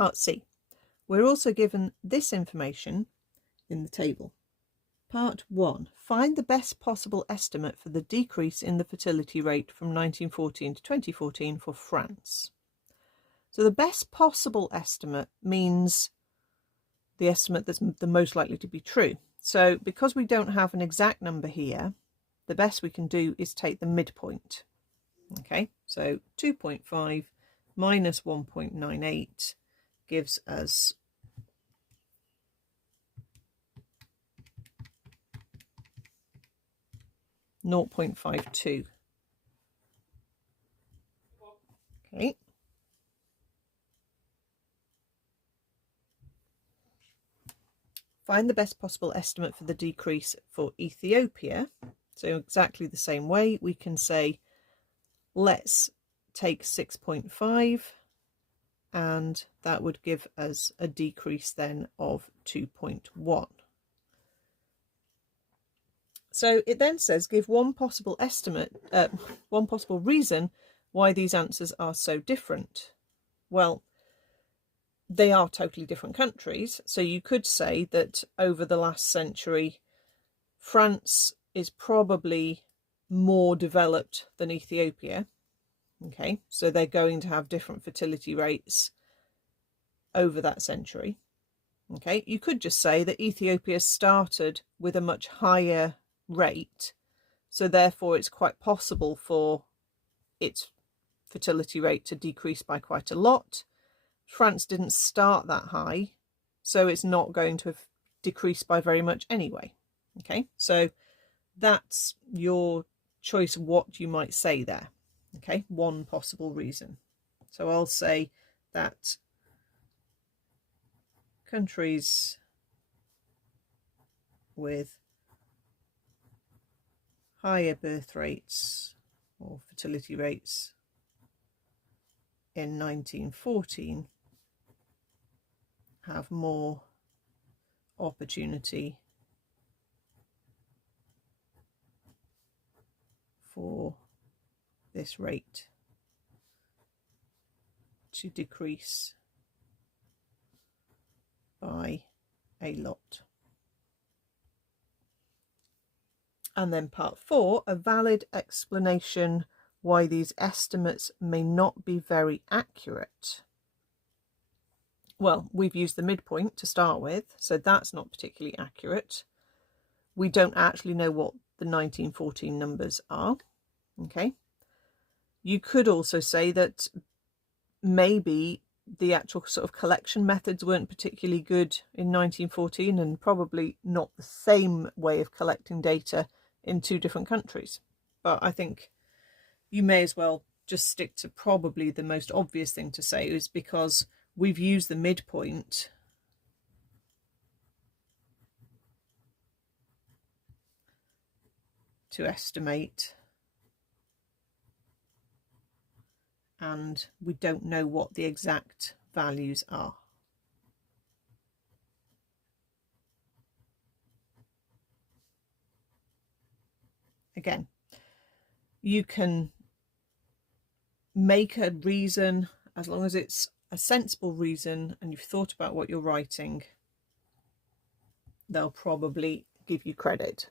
Part C. We're also given this information in the table. Part 1. Find the best possible estimate for the decrease in the fertility rate from 1914 to 2014 for France. So the best possible estimate means the estimate that's the most likely to be true. So because we don't have an exact number here, the best we can do is take the midpoint. Okay, so 2.5 minus 1.98 gives us 0.52. Okay. Find the best possible estimate for the decrease for Ethiopia. So exactly the same way, we can say, let's take 6.5, and that would give us a decrease then of 2.1. So it then says, give one possible estimate, one possible reason why these answers are so different. Well, they are totally different countries. So you could say that over the last century, France is probably more developed than Ethiopia. Okay, so they're going to have different fertility rates over that century. Okay, you could just say that Ethiopia started with a much higher rate, so therefore it's quite possible for its fertility rate to decrease by quite a lot. France didn't start that high, so it's not going to have decreased by very much anyway. Okay, so that's your choice of what you might say there. Okay, one possible reason. So I'll say that countries with higher birth rates or fertility rates in 1914 have more opportunity for this rate to decrease by a lot. And then part 4, a valid explanation why these estimates may not be very accurate. Well, we've used the midpoint to start with, so that's not particularly accurate. We don't actually know what the 1914 numbers are. Okay. You could also say that maybe the actual sort of collection methods weren't particularly good in 1914, and probably not the same way of collecting data in two different countries. But I think you may as well just stick to probably the most obvious thing to say, is because we've used the midpoint to estimate, and we don't know what the exact values are. Again, you can make a reason, as long as it's a sensible reason and you've thought about what you're writing, they'll probably give you credit.